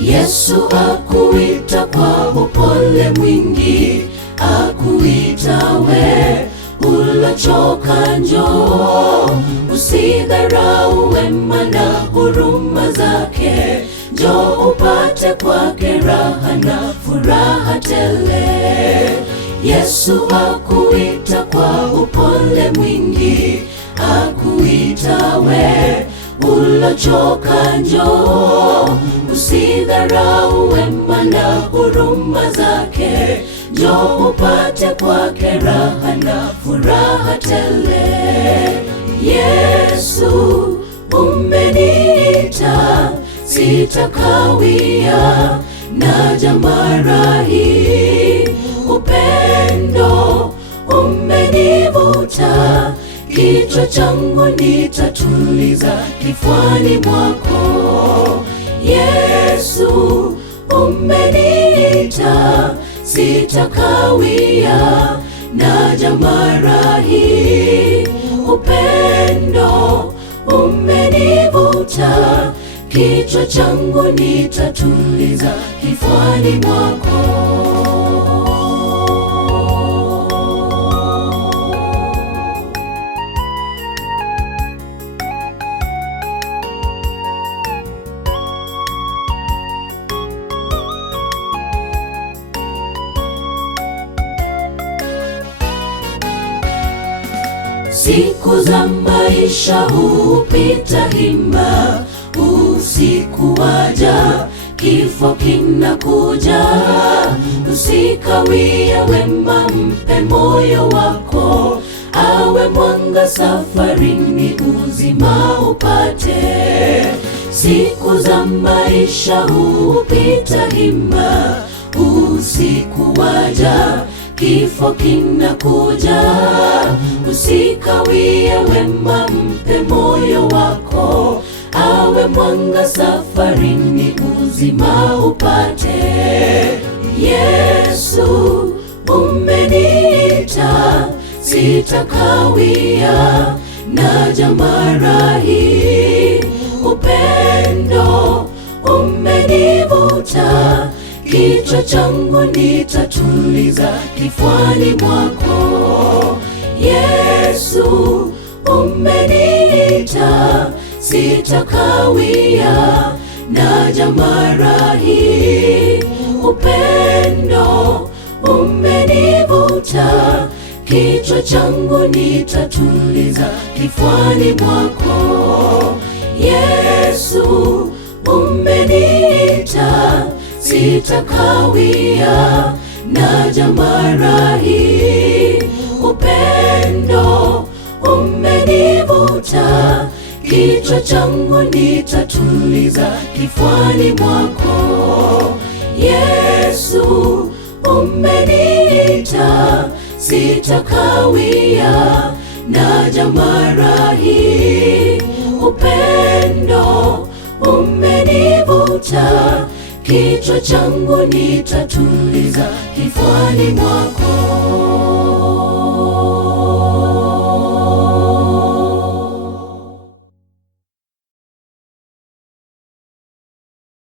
Yesu akuita kwa upole mwingi, akuita we ulochoka, njoo. Usidharau wema na huruma zake, njoo upate kwake raha na furaha tele. Yesu akuita kwa upole mwingi, akuita we ulochoka, njoo. Usidharau wema na huruma zake, njoo upate kwake raha na furaha tele. Yesu umeniita, sitakawia, naja mara hii. Upendo umenivuta, kichwa changu nitatuliza kifuani mwako. Yesu umeniita, sitakawia, naja mara hii. Upendo umenivuta, kichwa changu nitatuliza kifuani mwako. Siku za maisha hupita hima, usiku waja, kifo kinakuja. Usikawie wema, mpe moyo wako, awe mwanga safarini, uzima upate. Siku za maisha hupita hima, usiku waja, kifo kinakuja. Usikawie wema, mpe moyo wako, awe mwanga safarini, uzima upate. Yesu umeniita, sitakawia, naja mara hii. Upendo umenivuta, kichwa changu nitatuliza kifuani mwako. Yesu umeniita, sitakawia, naja mara hii. Upendo umenivuta, kichwa changu nitatuliza kifuani mwako. Yesu umeniita, sitakawia, naja mara hii. Upendo umenivuta, kichwa changu nitatuliza kifuani mwako. Yesu umeniita, sitakawia, naja mara hii. Upendo umenivuta, kichwa changu nitatuliza kifuani mwako.